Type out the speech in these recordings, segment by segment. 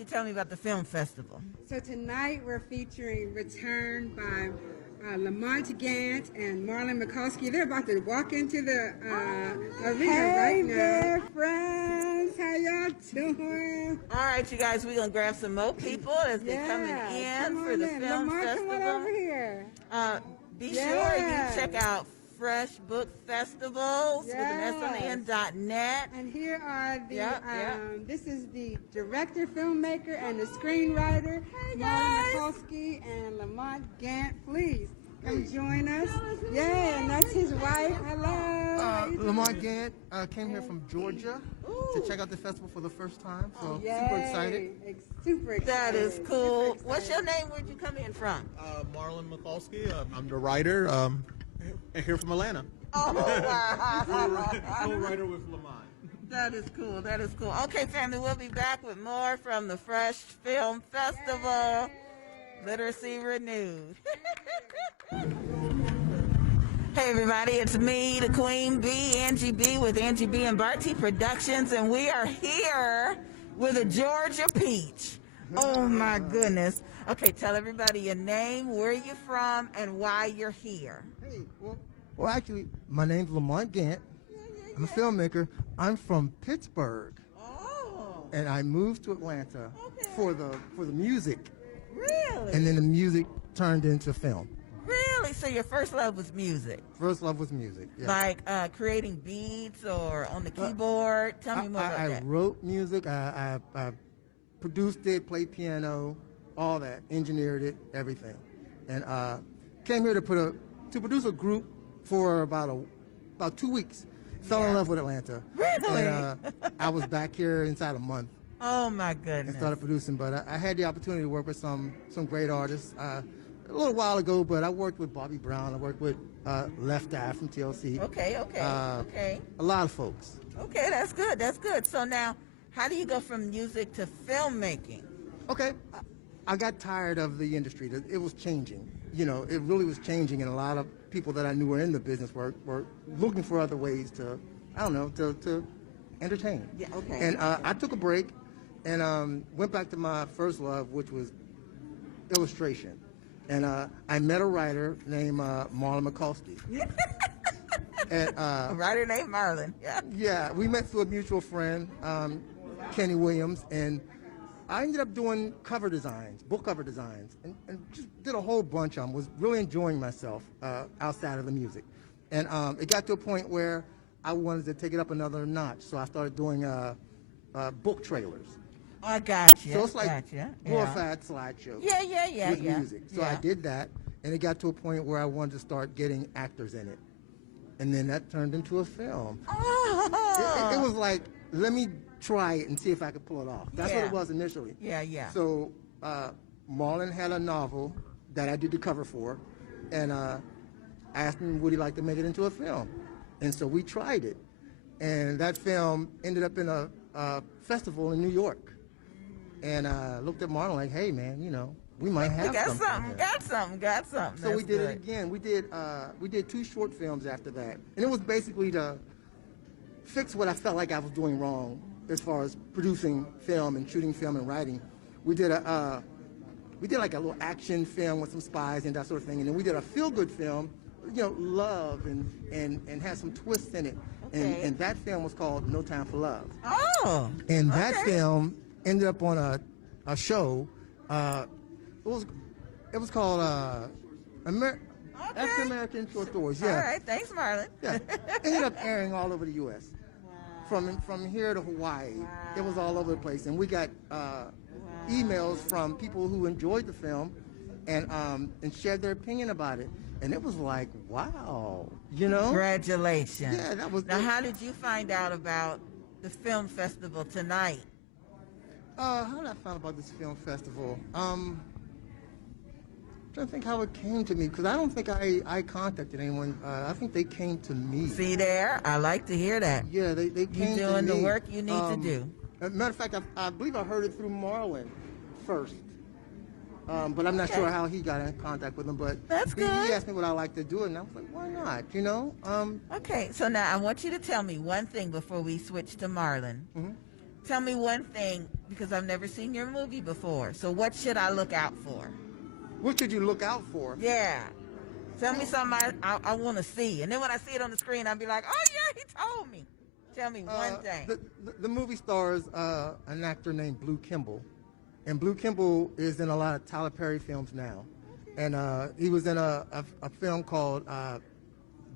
you tell me about the film festival? So tonight we're featuring Return by Lamont Gant and Marlon McCaulsky. They're about to walk into the arena right now. Hey there, friends. How y'all doing? All right, you guys, we're going to grab some more people as they're coming in for the film Lamont, festival. come on over here. Be sure you check out Fresh Book Festivals with an SON.net. And here are the, this is the director, filmmaker, and the screenwriter, Marlon McCaulsky and Lamont Gant. Please come join us. Yeah, and that's his wife. Hello. Lamont Gant came here from Georgia to check out the festival for the first time, so super excited. Super excited. That is cool. What's your name? Where'd you come in from? Marlon McCaulsky. I'm the writer. Here from Atlanta. Oh, wow. Co-writer with Lamont. That is cool. That is cool. Okay, family, we'll be back with more from the Fresh Film Festival. Literacy Renewed. Hey, everybody, it's me, the Queen Bee, Angie Bee with Angie Bee and Barty Productions, and we are here with a Georgia peach. Oh, my goodness. Okay, tell everybody your name, where you're from, and why you're here. Hey, well, actually, my name's Lamont Gant. I'm a filmmaker. I'm from Pittsburgh. Oh. And I moved to Atlanta for the music. Really? And then the music turned into film. Really? So your first love was music? First love was music, yeah. Like creating beats or on the keyboard? Tell me more about that. I wrote music. I produced it, played piano, all that, engineered it, everything. And came here to produce a group for about 2 weeks. Fell in love with Atlanta. Really? And I was back here inside a month. Oh my goodness. And started producing, but I had the opportunity to work with some great artists a little while ago, but I worked with Bobby Brown. I worked with Left Eye from TLC. Okay. A lot of folks. Okay, that's good. That's good. So now, how do you go from music to filmmaking? Okay, I got tired of the industry. It was changing. You know, it really was changing, and a lot of people that I knew were in the business were looking for other ways to, I don't know, to entertain. Yeah, okay. And I took a break and went back to my first love, which was illustration. And I met a writer named Marlon McCaulsky. And, a writer named Marlon. Yeah. Yeah, we met through a mutual friend, Kenny Williams, and I ended up doing cover designs, book cover designs, and just did a whole bunch of them. Was really enjoying myself outside of the music. And it got to a point where I wanted to take it up another notch, so I started doing book trailers. I got you. So it's like glorified slideshow. Yeah. With music. So I did that, and it got to a point where I wanted to start getting actors in it. And then that turned into a film. Oh. It was like, let me try it and see if I could pull it off. That's what it was initially. Yeah. So Marlon had a novel that I did the cover for, and I asked him, would he like to make it into a film? And so we tried it. And that film ended up in a festival in New York. And I looked at Marlon like, hey, man, you know, we might have something. Got something. So we did it again. We did 2 short films after that. And it was basically to fix what I felt like I was doing wrong as far as producing film and shooting film and writing. We did like a little action film with some spies and that sort of thing. And then we did a feel-good film, you know, love and had some twists in it. Okay. And that film was called No Time for Love. Oh. And that film ended up on a show. It was called African American Short Stories. Yeah. All right. Thanks, Marlon. Yeah. Ended up airing all over the U.S. Wow. From here to Hawaii. Wow. It was all over the place, and we got emails from people who enjoyed the film and shared their opinion about it. And it was like, wow, you know? Congratulations. Yeah, that was. Now, how did you find out about the film festival tonight? How did I find about this film festival? I'm trying to think how it came to me, because I don't think I contacted anyone. I think they came to me. See there? I like to hear that. Yeah, they came to me. You're doing the work you need to do. As a matter of fact, I believe I heard it through Marlon first. But I'm not sure how he got in contact with them. But that's good. He asked me what I like to do, and I was like, why not? You know? Okay, so now I want you to tell me one thing before we switch to Marlon. Mm-hmm. Tell me one thing because I've never seen your movie before. So what should I look out for? What should you look out for? Yeah. Tell me something I want to see. And then when I see it on the screen, I'll be like, oh, yeah, he told me. Tell me one thing. The movie stars an actor named Blue Kimball. And Blue Kimball is in a lot of Tyler Perry films now. And he was in a film called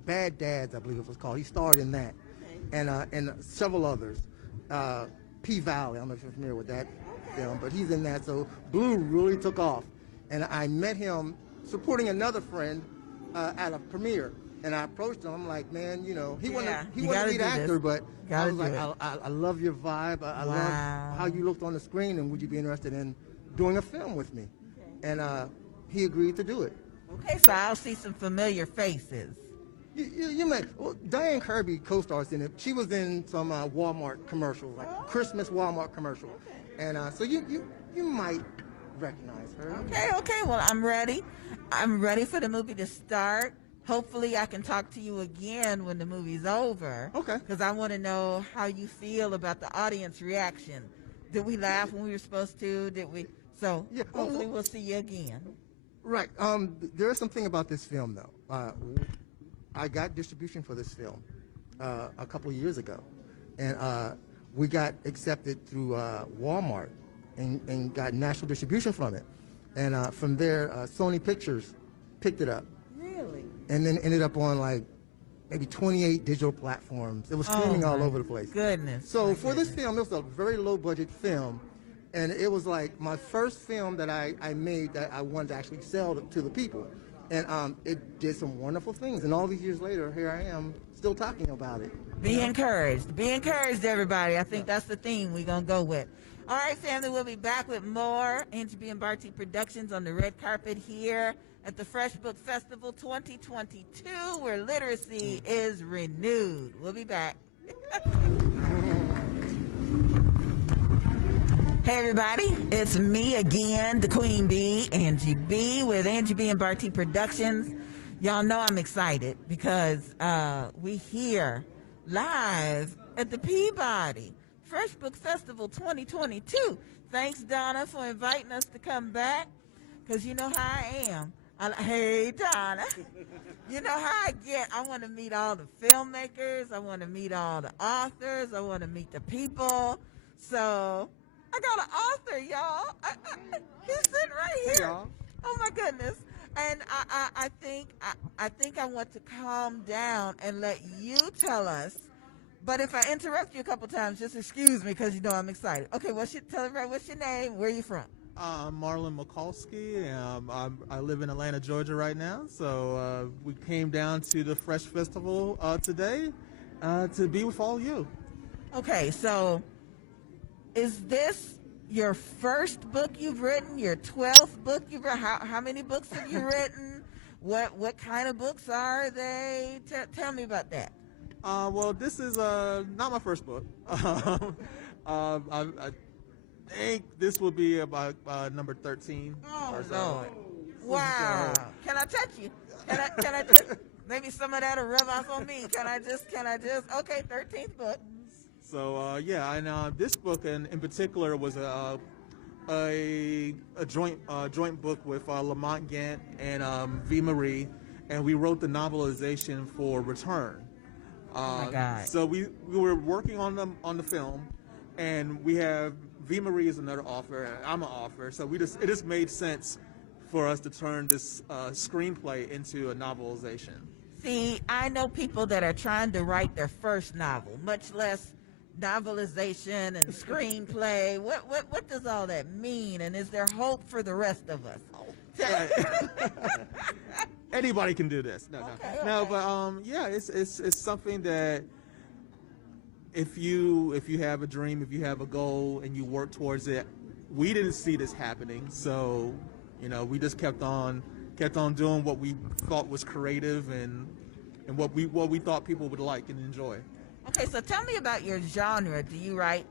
Bad Dads, I believe it was called. He starred in that. And several others. P-Valley, I don't know if you're familiar with that film, but he's in that. So Blue really took off. And I met him supporting another friend at a premiere. And I approached him. I'm like, man, you know, he wasn't a lead actor, but I was like, I love your vibe. I love how you looked on the screen, and would you be interested in doing a film with me? Okay. And he agreed to do it. Okay, so I'll see some familiar faces. You may. Well, Diane Kirby co-stars in it. She was in some Walmart commercials, like Christmas Walmart commercial. Okay. And so you might recognize her. Okay. Well, I'm ready. I'm ready for the movie to start. Hopefully I can talk to you again when the movie's over. Okay. Because I want to know how you feel about the audience reaction. Did we laugh when we were supposed to? Did we? So yeah, hopefully we'll see you again. Right. There is something about this film, though. I got distribution for this film a couple of years ago. And we got accepted through Walmart and got national distribution from it. And from there, Sony Pictures picked it up. And then ended up on like maybe 28 digital platforms. It was streaming all over the place. Goodness. So for this film, it was a very low budget film. And it was like my first film that I made that I wanted to actually sell to the people. And it did some wonderful things. And all these years later, here I am still talking about it. Be encouraged. Be encouraged, everybody. I think that's the theme we're going to go with. All right, family, we'll be back with more Angie Bee and Barty Productions on the red carpet here at the Fresh Book Festival 2022, where literacy is renewed. We'll be back. Hey, everybody. It's me again, the Queen Bee, Angie Bee, with Angie Bee and Barty Productions. Y'all know I'm excited because we here live at the Peabody Fresh Book Festival 2022. Thanks, Donna, for inviting us to come back, because you know how I am. Hey, Donna. You know how I get. I want to meet all the filmmakers. I want to meet all the authors. I want to meet the people. So I got an author, y'all. He's sitting right here. Hey, y'all. Oh, my goodness. And I think I want to calm down and let you tell us. But if I interrupt you a couple times, just excuse me, because you know I'm excited. Okay, tell everybody what's your name, where are you from? Marlon McCaulsky. I live in Atlanta, Georgia right now. So we came down to the Fresh Festival today to be with all you. Okay, so is this your first book you've written, your 12th book you've written? How many books have you written? What kind of books are they? Tell me about that. Well, this is not my first book. I think this will be about number 13. Oh, Lord. Wow. Can I touch you? Can I just, maybe some of that will rub off on me. Can I just, okay, 13th book. So, yeah, and this book in particular was a joint book with Lamont Gant and V. Marie, and we wrote the novelization for Return. Oh my God. So we were working on the film, and we have V. Marie is another author, and I'm an author, so it just made sense for us to turn this screenplay into a novelization. See, I know people that are trying to write their first novel, much less novelization and screenplay. What does all that mean, and is there hope for the rest of us? Anybody can do this. No, but yeah, it's something that if you have a dream, if you have a goal, and you work towards it, we didn't see this happening, so we just kept on doing what we thought was creative and what we thought people would like and enjoy. Okay, so tell me about your genre. Do you write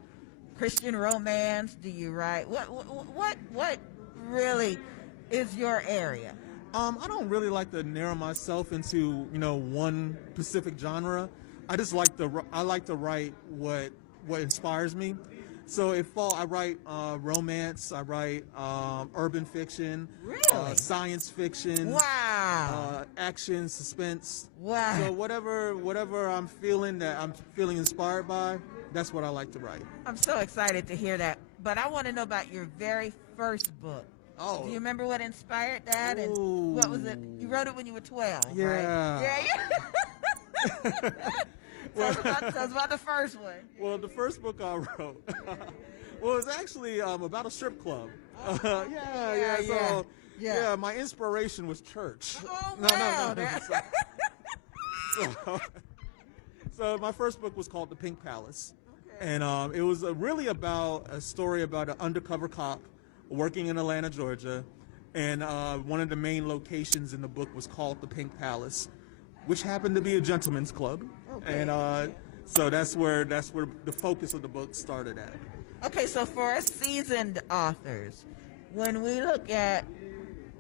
Christian romance? Do you write what really is your area? I don't really like to narrow myself into one specific genre. I like to write what inspires me. So I write romance, I write urban fiction, Really? science fiction, Wow. action, suspense. Wow. So whatever I'm feeling inspired by, that's what I like to write. I'm so excited to hear that. But I want to know about your very first book. Oh. Do you remember what inspired that? And what was it? You wrote it when you were 12, Yeah. right? Yeah. Tell us about the first one. Well, the first book I wrote, well, it was actually about a strip club. Yeah. My inspiration was church. Oh, wow. So my first book was called The Pink Palace. Okay. And it was really about a story about an undercover cop working in Atlanta, Georgia. And one of the main locations in the book was called The Pink Palace, which happened to be a gentleman's club. Okay. And so that's where the focus of the book started at. Okay, so for us seasoned authors, when we look at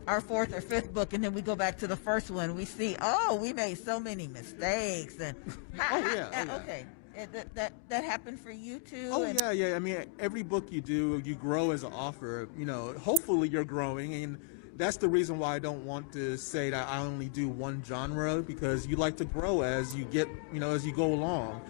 our fourth or fifth book and then we go back to the first one, we see, we made so many mistakes. And okay, that happened for you too? Yeah. I mean, every book you do, you grow as an author. You know, hopefully you're growing, and that's the reason why I don't want to say that I only do one genre, because you like to grow as you get, as you go along.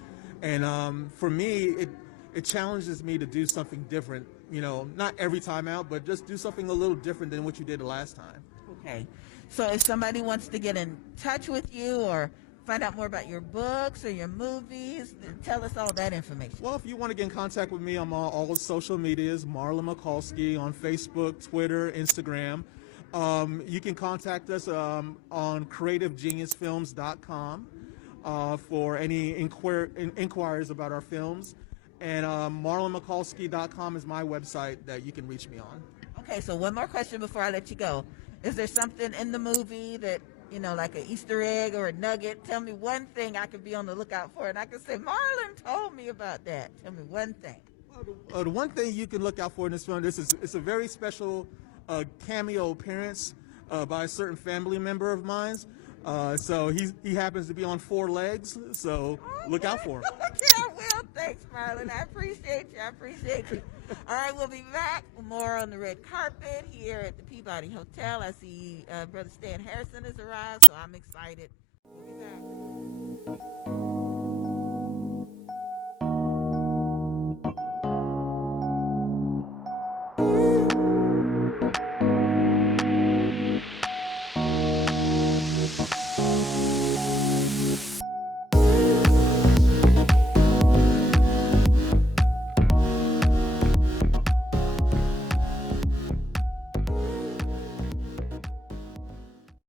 And for me, it challenges me to do something different, not every time out, but just do something a little different than what you did the last time. Okay. So if somebody wants to get in touch with you or find out more about your books or your movies, then tell us all that information. Well, if you want to get in contact with me, I'm on all the social medias, Marlon McCaulsky, on Facebook, Twitter, Instagram. You can contact us on creativegeniusfilms.com for any inquiries about our films. And marlonmccalsky.com is my website that you can reach me on. Okay, so one more question before I let you go. Is there something in the movie that, like an Easter egg or a nugget? Tell me one thing I could be on the lookout for, and I can say, Marlon told me about that. Tell me one thing. The one thing you can look out for in this film, it's a very special cameo appearance by a certain family member of mine. So he happens to be on 4 legs, so look out for him. Okay, I will. Thanks, Marlon. I appreciate you. All right, we'll be back with more on the red carpet here at the Peabody Hotel. I see Brother Stan Harrison has arrived, so I'm excited. We'll be back.